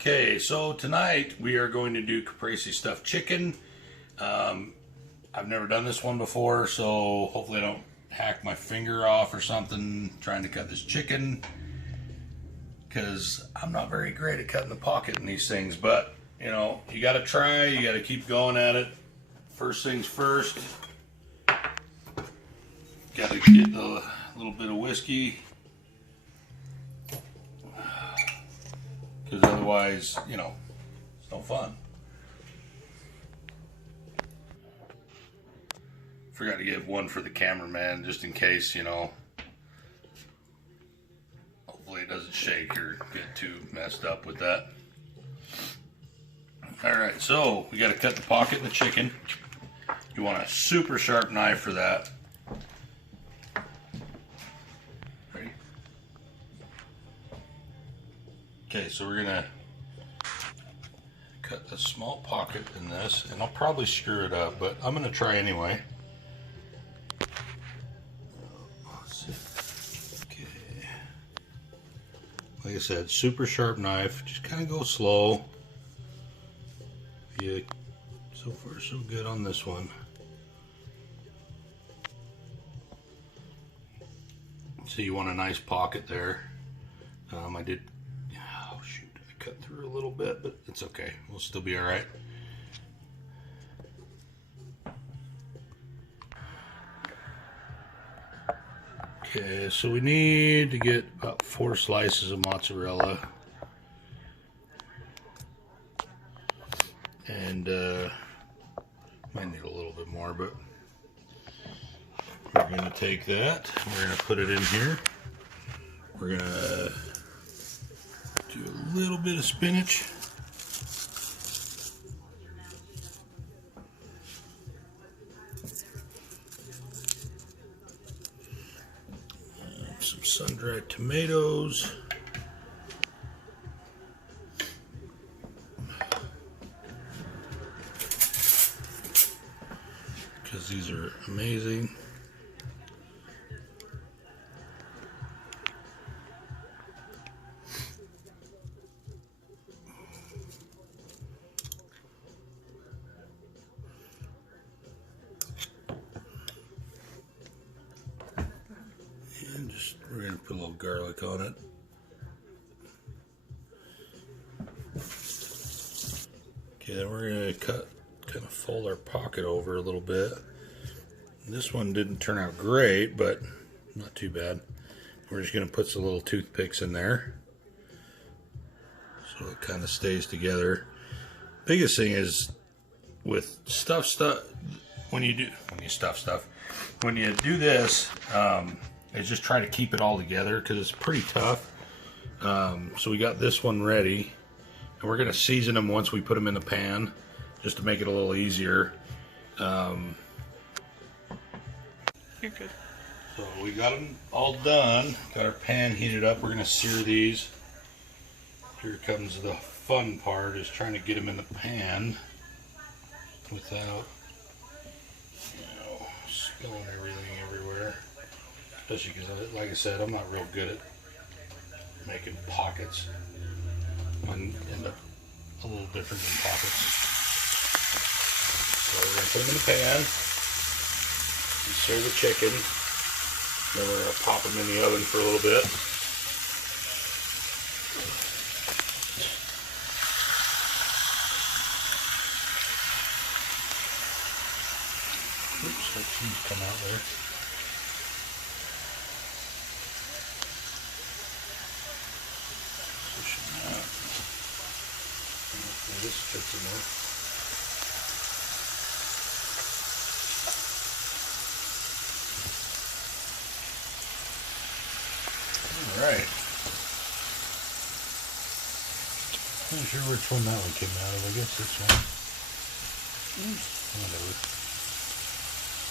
Okay, so tonight we are going to do Caprese stuffed chicken. I've never done this one before, so hopefully I don't hack my finger off or something trying to cut this chicken, because I'm not very great at cutting the pocket in these things. But you know, you got to try, you got to keep going at it. First things first, got to get a little bit of whiskey, because otherwise, you know, it's no fun. Forgot to get one for the cameraman just in case, you know. Hopefully it doesn't shake or get too messed up with that. Alright, so we got to cut the pocket in the chicken. You want a super sharp knife for that. Ready? Okay, so we're going to cut a small pocket in this, and I'll probably screw it up, but I'm going to try anyway. Like I said, super sharp knife. Just kind of go slow. Yeah, so far so good on this one. So you want a nice pocket there. I did. Oh shoot! I cut through a little bit, but it's okay. We'll still be all right. Okay, so we need to get about 4 slices of mozzarella, and might need a little bit more, but we're going to take that, we're going to put it in here. We're going to do a little bit of spinach. Some sun-dried tomatoes. Because these are amazing. We're going to put a little garlic on it. Okay, then we're going to kind of fold our pocket over a little bit. This one didn't turn out great, but not too bad. We're just going to put some little toothpicks in there so it kind of stays together. Biggest thing is with stuff when you do this, is just try to keep it all together, because it's pretty tough. So we got this one ready, and we're going to season them once we put them in the pan, just to make it a little easier. You're good. So we got them all done, got our pan heated up. We're going to sear these. Here comes the fun part, is trying to get them in the pan without, you know, spilling everything everywhere. Especially because, like I said, I'm not real good at making pockets. Mine end up a little different than pockets. So we're going to put them in the pan, and sear the chicken, then we're going to pop them in the oven for a little bit. Oops, that cheese come out there. This fits in there. Alright. Not sure which one that one came out of. I guess this one. Whatever.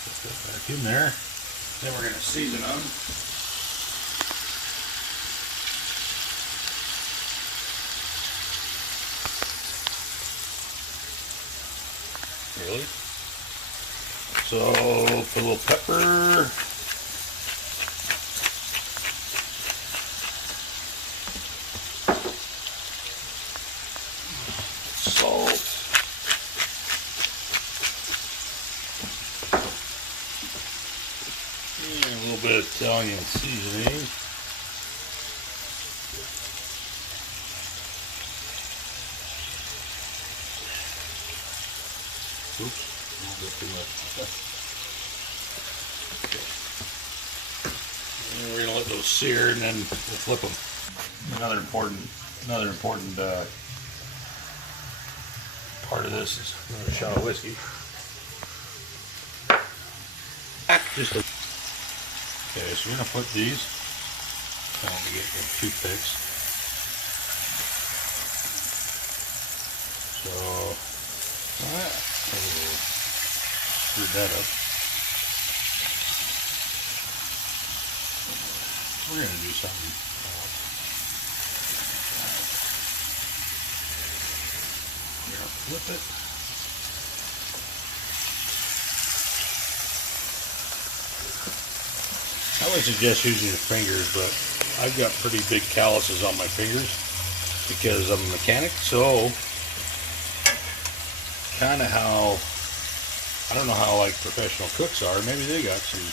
Put that back in there. Then we're going to season them. Really? So, put a little pepper. salt. And a little bit of Italian seasoning. Oops, a little bit too much. Okay. And we're gonna let those sear, and then we'll flip them. Another important part of this is another shot of whiskey. Okay, so we're gonna put these. Trying to get the toothpicks. So, screw that up. We're gonna do something. We're gonna flip it. I would suggest using your fingers, but I've got pretty big calluses on my fingers because I'm a mechanic, so kind of how, I don't know how like professional cooks are, maybe they got some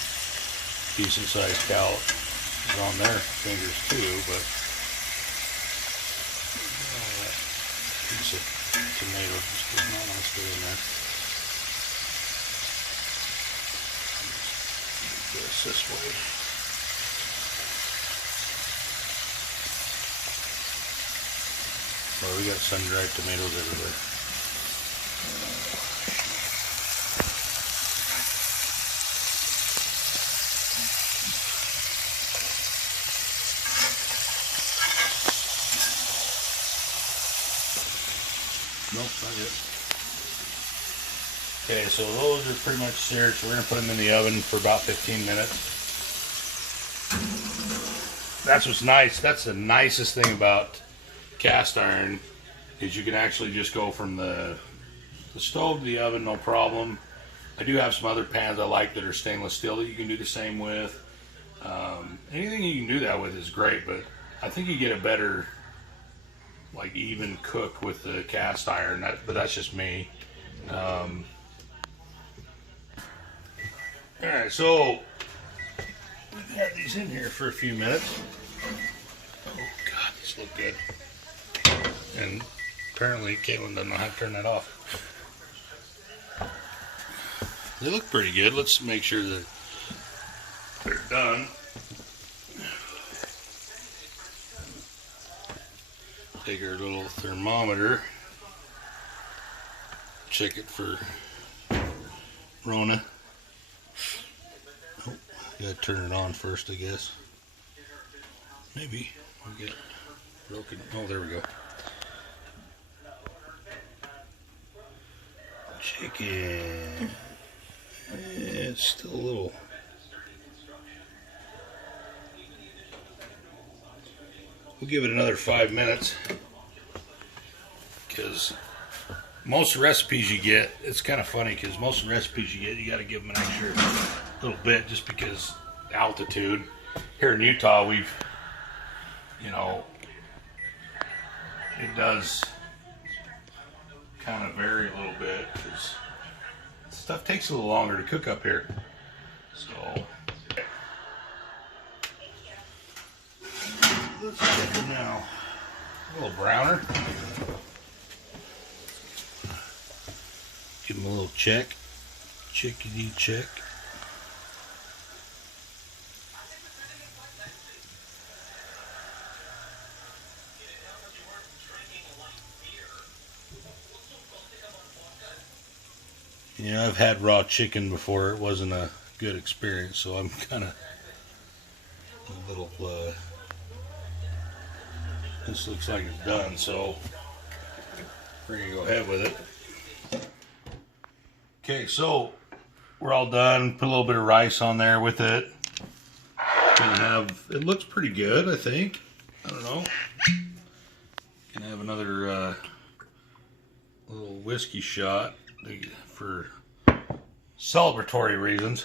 decent sized calluses on their fingers too, but that piece of tomato just does not want to stay in there. This way. Well, we got sun-dried tomatoes everywhere. Nope, not yet. Okay, so those are pretty much seared, so we're going to put them in the oven for about 15 minutes. That's what's nice. That's the nicest thing about cast iron, is you can actually just go from the stove to the oven, no problem. I do have some other pans I like that are stainless steel that you can do the same with. Anything you can do that with is great, but I think you get a better, like, even cook with the cast iron, but that's just me. Alright, so we've had these in here for a few minutes. Oh God, these look good. And apparently Caitlin doesn't know how to turn that off. They look pretty good. Let's make sure that they're done. Take our little thermometer, check it for Rona. Oh, gotta turn it on first, I guess. Maybe we get broken. Oh, there we go. Chicken. It's still a little. We'll give it another 5 minutes, because most recipes you get, it's kind of funny because most recipes you get, you got to give them an extra little bit just because altitude. Here in Utah, we've, you know, it does kind of vary a little bit because stuff takes a little longer to cook up here. So let's check them now. A little browner. Give them a little check. Chickadee check. You know, I've had raw chicken before. It wasn't a good experience, so I'm kind of a little, this looks like it's done, so we're going to go ahead with it. Okay, so we're all done. Put a little bit of rice on there with it. Gonna have, it looks pretty good, I think. I don't know. Gonna have another little whiskey shot for celebratory reasons.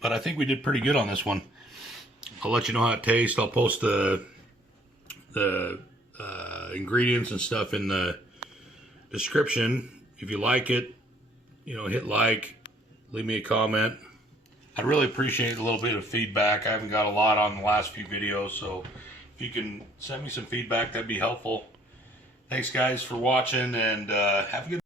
But I think we did pretty good on this one. I'll let you know how it tastes. I'll post the the ingredients and stuff in the description. If you like it, you know, hit like, leave me a comment. I'd really appreciate a little bit of feedback. I haven't got a lot on the last few videos, so if you can send me some feedback, that'd be helpful. Thanks guys for watching, and have a good